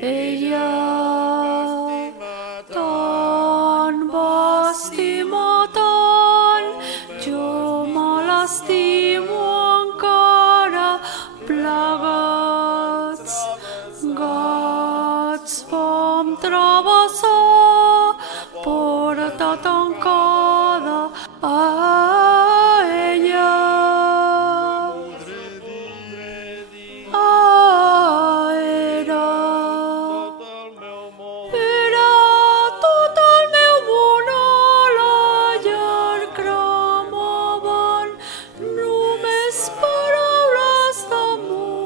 Ella tan m'estima tant, jo me l'estimo encara. Plegats gats vam travessar, porta tancada a ella. Era tot el meu món a la llar, cremaven només paraules d'amor.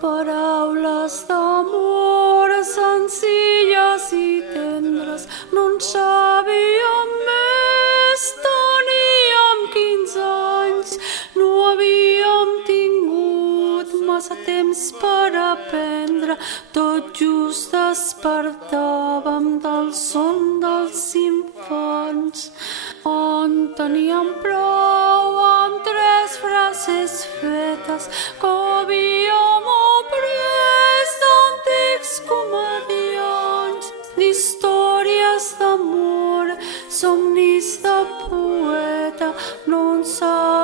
Paraules d'amor senzilles i tendres, no en sabíem més, teníem 15 anys, no havíem tingut massa temps per aprendre, tot just despertàvem del son dels infants. En teníem prou amb 3 frases fetes que havíem après d'antics comediants, d'històries d'amor, somnis de poeta, no en sabíem